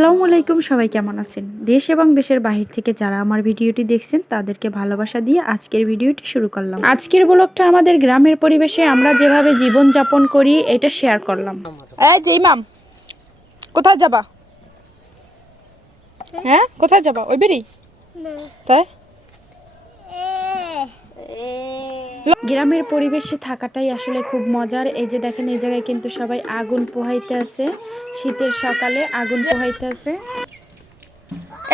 আসসালামু আলাইকুম সবাই কেমন আছেন? দেশ এবং দেশের বাহির থেকে যারা আমার ভিডিওটি দেখছেন তাদেরকে ভালোবাসা দিয়ে আজকের ভিডিওটি শুরু করলাম। আজকের ব্লগটা আমাদের গ্রামের পরিবেশে আমরা যেভাবে জীবন যাপন করি এটা শেয়ার করলাম। এই যে ইমাম কোথায় যাবা? হ্যাঁ কোথায় যাবা? ওই বেরি তাই? গ্রামের পরিবেশে থাকাটাই আসলে খুব মজার। এই যে দেখেন এই জায়গায় কিন্তু সবাই আগুন পোহাইতে আছে। শীতের সকালে আগুন পোহাইতে আছে।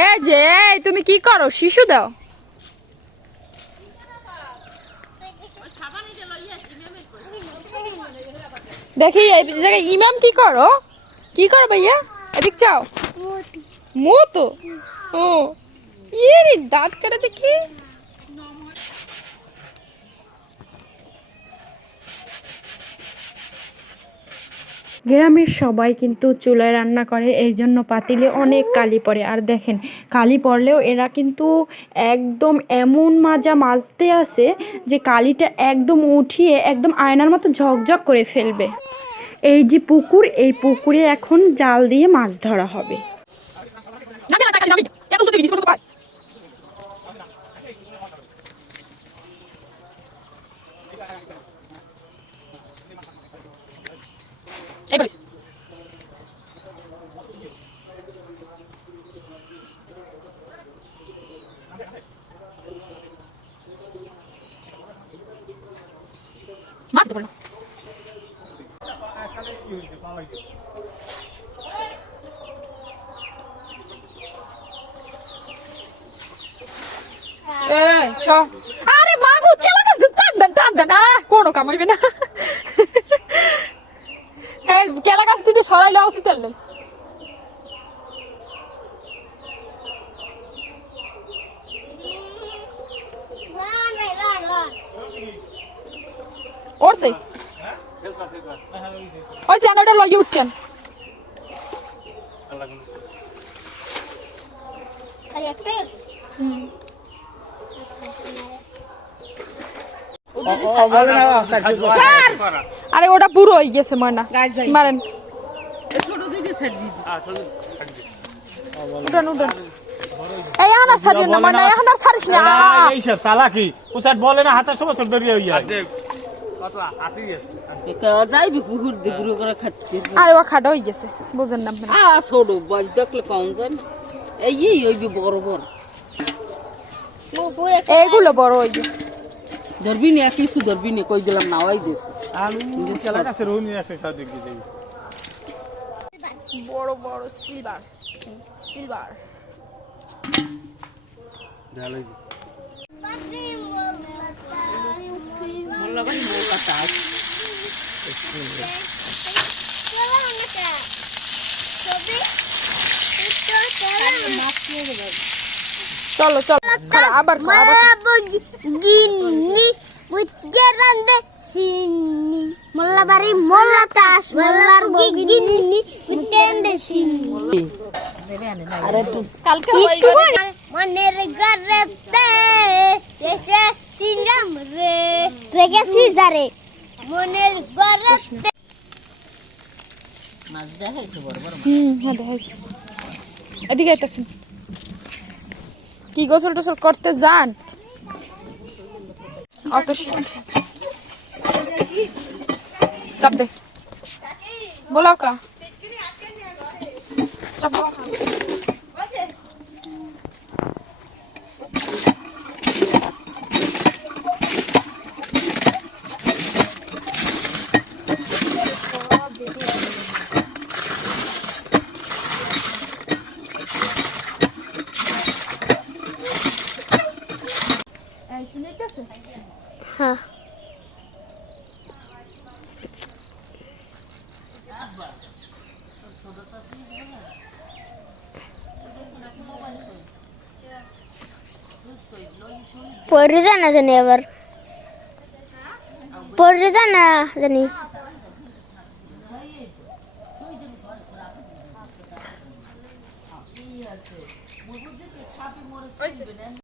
এই যে তুমি কি করো? শিশু দাও। দেখি এই জায়গায় ইমাম কি করো? কি করো ভাইয়া? এদিক চাও মতো? ও ইয়ে রে দাঁত কাটা দেখি। গ্রামের সবাই কিন্তু চুলায় রান্না করে এই জন্য পাতিলে অনেক কালি পড়ে। আর দেখেন, কালি পড়লেও এরা কিন্তু একদম এমন মাজা মাজতে আছে যে কালিটা একদম উঠিয়ে, একদম আয়নার মতো ঝকঝক করে ফেলবে। এই যে পুকুর, এই পুকুরে এখন জাল দিয়ে মাছ ধরা হবে। এই বলিস মাছ ধরো এই, শ। আরে মাহবুব কে লাগাস টান দেন টান কোনো কাম হইবে না। এই কে লাগাস তুই সরাই লও সিতেল নেই ওরছে ওই চ্যানেলটা লগে উঠছেন স্যার আরে ওটা পুরো হয়ে গেছে ময়না। মারেন। উঠান উঠান। এই এখন আর না ময়না এখন আর না। চালাকি। বলে না হাতের সমস্ত হইয়া ও খাটা হয়ে গেছে বুঝেন না ছোট বয়স দেখলে কম জান এই হইবি বড় বড়। এইগুলো বড় হয়ে ধরবি না কিছু ধরবি না কই দিলাম না ওই দিস বড় বড় সিলভার সিলভার মোল্লা ভাই মোল্লা তাস চলো চলো আবার খাও, আবার খাও। সিন্নি মোল্লা বাড়ি মোল্লা তাস মোল্লার গিন্নি বুঝে সিন্নি কালকে একটু মনের ঘরেতে রেসে সিঙ্গাম রে। রেগেছি যারে মনের ঘরেতে মাছ দেখাইছে বড় হুম হ্যাঁ দেখাইছি এদিকে আইতাছেন কি গোসল টোসল করতে যান? অত चाप दे। बोला का? चाप পড়ে যা না জানি আবার পড়ে যা না জানি